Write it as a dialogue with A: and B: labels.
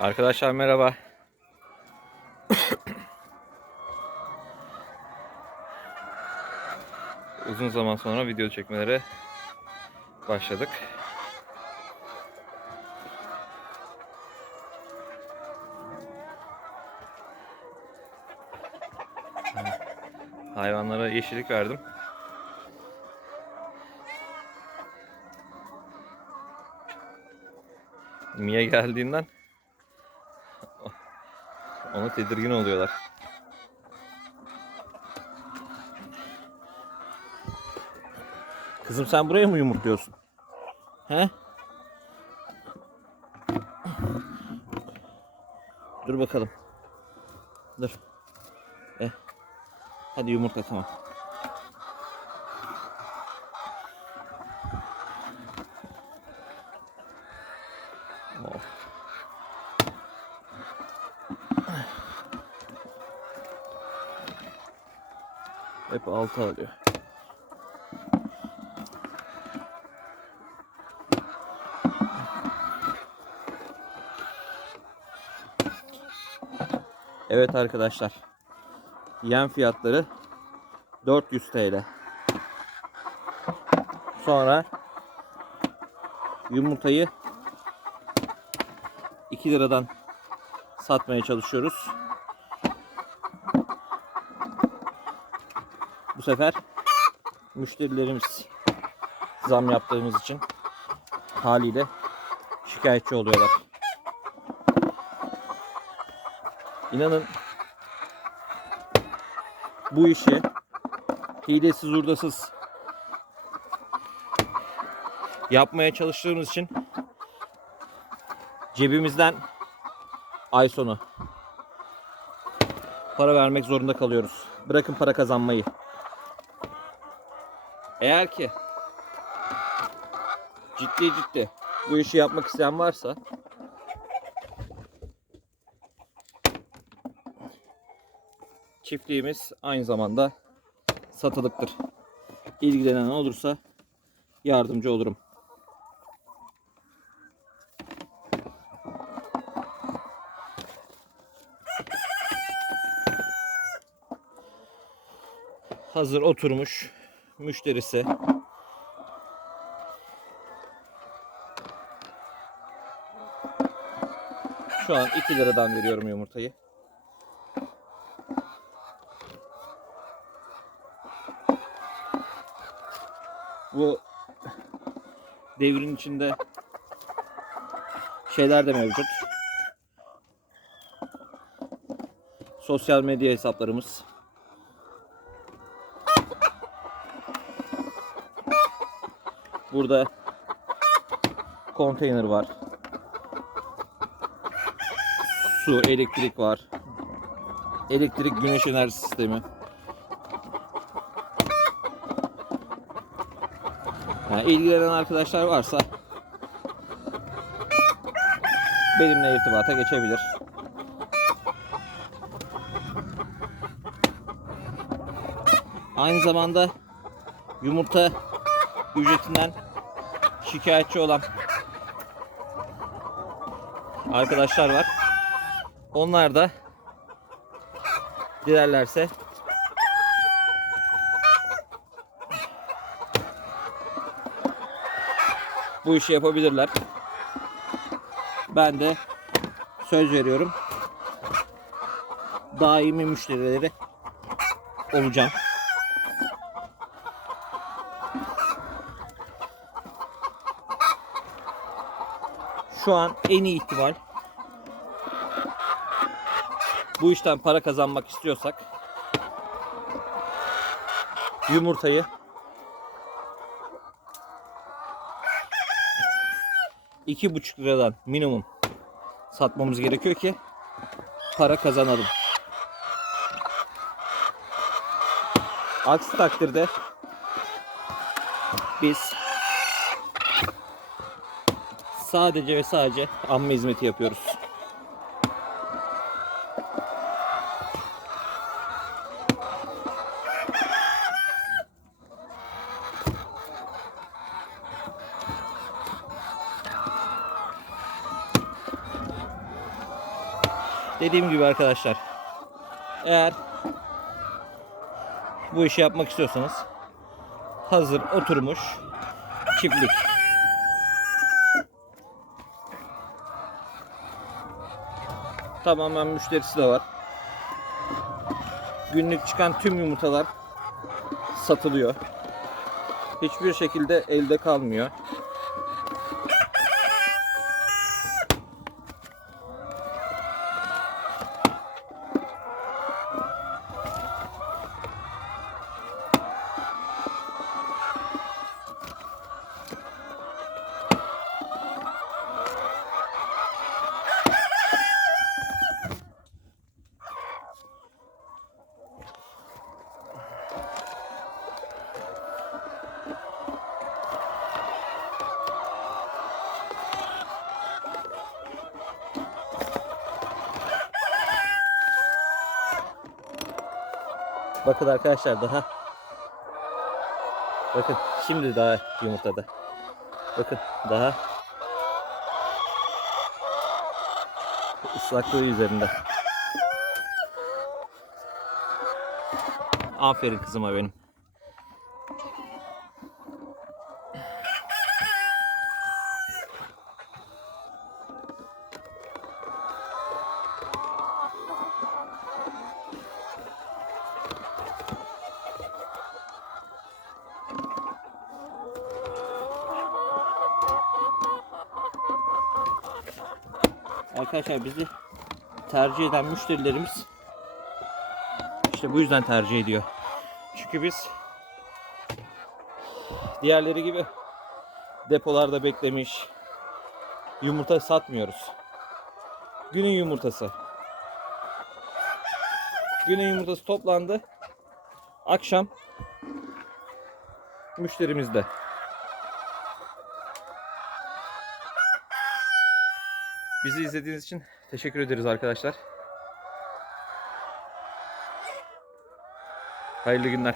A: Arkadaşlar merhaba. Uzun zaman sonra video çekmelere başladık. Hayvanlara yeşillik verdim. Mia geldiğinden ona tedirgin oluyorlar. Kızım sen buraya mı yumurtluyorsun? He? Dur bakalım. Dur. Eh. Hadi yumurtla tamam. Hep altı alıyor. Evet arkadaşlar. Yem fiyatları 400 TL. Sonra yumurtayı 2 liradan satmaya çalışıyoruz. Bu sefer müşterilerimiz zam yaptığımız için haliyle şikayetçi oluyorlar. İnanın bu işi hilesiz hurdasız yapmaya çalıştığımız için cebimizden ay sonu para vermek zorunda kalıyoruz. Bırakın para kazanmayı. Eğer ki ciddi ciddi bu işi yapmak isteyen varsa çiftliğimiz aynı zamanda satılıktır. İlgilenen olursa yardımcı olurum. Hazır oturmuş müşterisi Şu an 2 liradan veriyorum yumurtayı. Bu devrin içinde şeyler de mevcut. Sosyal medya hesaplarımız. Burada konteyner var. Su, elektrik var. Elektrik güneş enerji sistemi. Yani ilgilenen arkadaşlar varsa benimle irtibata geçebilir. Aynı zamanda yumurta ücretinden şikayetçi olan arkadaşlar var. Onlar da dilerlerse bu işi yapabilirler. Ben de söz veriyorum. Daimi müşterileri olacağım. Şu an en iyi ihtimal bu işten para kazanmak istiyorsak yumurtayı iki buçuk liradan minimum satmamız gerekiyor ki para kazanalım. Aksi takdirde biz sadece ve sadece amme hizmeti yapıyoruz. Dediğim gibi arkadaşlar. Eğer bu işi yapmak istiyorsanız hazır oturmuş çiftlik. Tamamen müşterisi de var. Günlük çıkan tüm yumurtalar satılıyor. Hiçbir şekilde elde kalmıyor. Bakın arkadaşlar daha Bakın şimdi daha yumurtada. Bakın daha ıslaklığı üzerinde. Aferin kızıma benim. Arkadaşlar bizi tercih eden müşterilerimiz işte bu yüzden tercih ediyor. Çünkü biz diğerleri gibi depolarda beklemiş yumurta satmıyoruz. Günün yumurtası. Günün yumurtası toplandı. Akşam müşterimizde. Bizi izlediğiniz için teşekkür ederiz arkadaşlar. Hayırlı günler.